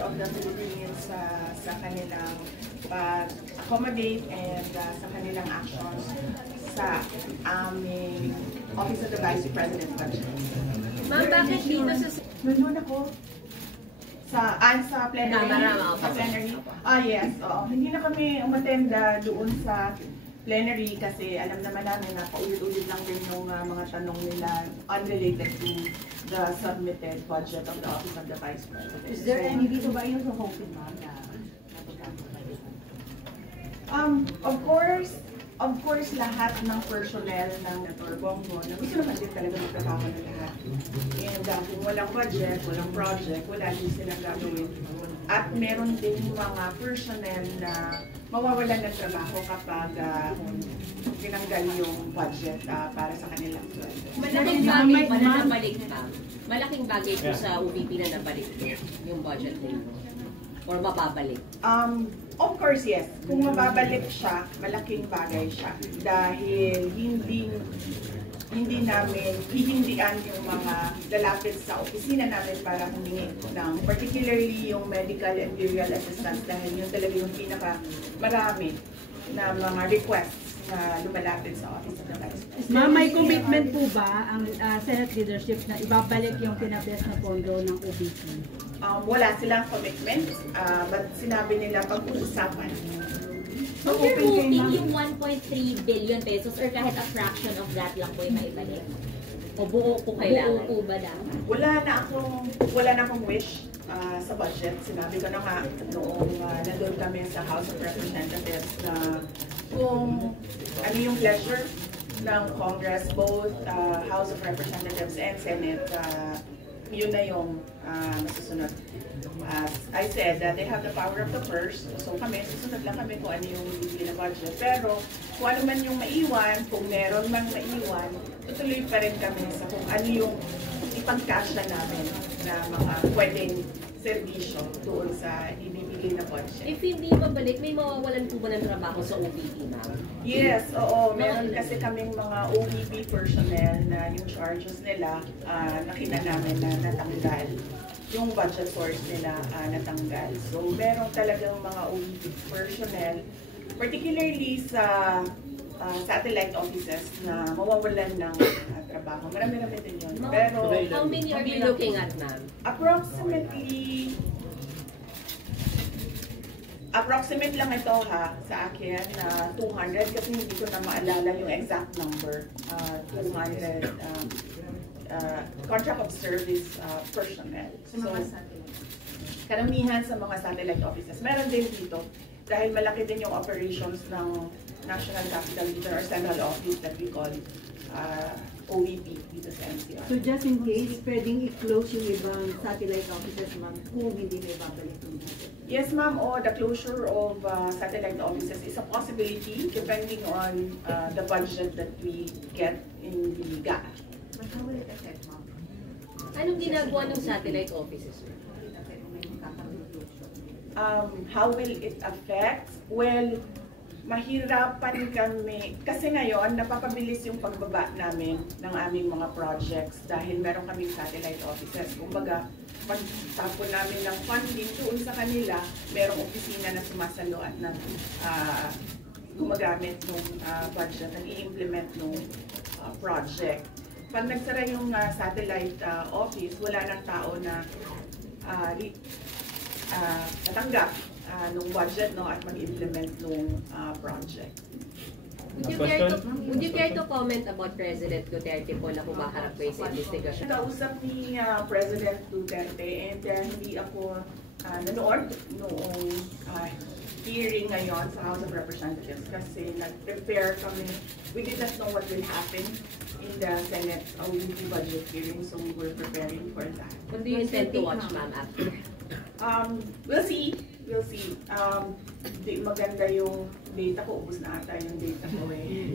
of the Philippines sa kanilang pag-accommodate and sa kanilang actions sa aming Office of the Vice President budget. Ma'am, bakit dito sa... Nandun ako sa plenary. Sa plenary. Yes. Hindi na kami umatenda doon sa plenary kasi alam naman namin na paulit-ulit lang din yung mga tanong nila unrelated to the submitted budget of the Office of the Vice President. Is there any dito ba yung hoping ma'am na Of course, lahat ng personnel ng Senator Bongo na gusto naman din talaga magtrabaho ng lahat. And kung walang budget, walang project, wala din silang gagawin. At meron din mga personnel na mawawalan ng trabaho kapag tinanggal yung budget para sa kanilang sweldo. Malaking bagay pa na nabalik pa. Malaking bagay po sa OVP na nabalik yung budget nila. Or mababalik? Of course, yes. Kung mababalik siya, malaking bagay siya. Dahil hindi namin hihindian yung mga lalapit sa opisina namin para humingi ng particularly yung medical and burial assistance dahil yun talaga yung marami na mga requests na lumalapit sa Office of the Vice President. Ma'am, may commitment po ba ang Senate leadership na ibabalik yung tinabes na pondo ng OVP? Wala silang commitment, but sinabi nila pag-uusapan. So you're hoping yung 1.3 billion pesos or kahit a fraction of that lang po yung maibalik? O buo po kailangan? Buo po ba dapat? Wala na akong wish sa budget. Sinabi ko na nga noong nandun kami sa House of Representatives na kung ano yung pleasure ng Congress, both House of Representatives and Senate, yun na yung masusunod. As I said, they have the power of the purse. So kami, susunod lang kami kung ano yung bibili na budget. Pero kung ano man yung maiwan, kung meron man maiwan, tutuloy pa rin kami sa kung ano yung ipagkasya namin na mga pwedeng serbisyo doon sa ibibili na budget. If hindi mabalik, may mawawalan po ba ng trabaho sa OVP, ma'am? Yes, oo. Meron kasi kaming mga OVP personnel na yung charges nila nakita namin na natanggal. Yung budget source nila natanggal. So, meron talagang mga OVP personnel, particularly sa satellite offices na mawawalan ng trabaho. Marami-rami din yun. Pero, how many are you looking at, ma'am? Approximate lang ito sa akin na 200 kasi hindi ko na maalala yung exact number. 200 contract of service personnel. So, karamihan sa mga satellite offices. Meron din dito dahil malaki din yung operations ng National Capital Region or Central Office that we call OVP dito sa NCR. So just in case, pwedeng i-close yung ibang satellite offices, ma'am, kung hindi na ibabalik yung budget? Yes, ma'am. The closure of satellite offices is a possibility depending on the budget that we get in the GA. But how will it affect, ma'am? Anong ginagawa ng satellite offices, ma'am? How will it affect? Well, mahirapan kami. Kasi ngayon, napapabilis yung pagbaba namin ng aming mga projects dahil meron kaming satellite offices. Kumbaga, pag tapon namin ng funding doon sa kanila, merong opisina na sumasalo at gumagamit ng budget, nag-i-implement ng project. Pag nagsara yung satellite office, wala nang tao na natanggap nung budget at mag-implement nung project. Would you care to comment about President Duterte po na humaharap kayo sa investigasyon? Nausap ni President Duterte and hindi ako nanood noong hearing ngayon sa House of Representatives kasi nag-prepare kami. We did not know what will happen in the Senate OVP budget hearing, so we were preparing for that. What do you intend to watch, ma'am, after? We'll see. Maganda yung data ko. Ubus na ata yung data ko eh.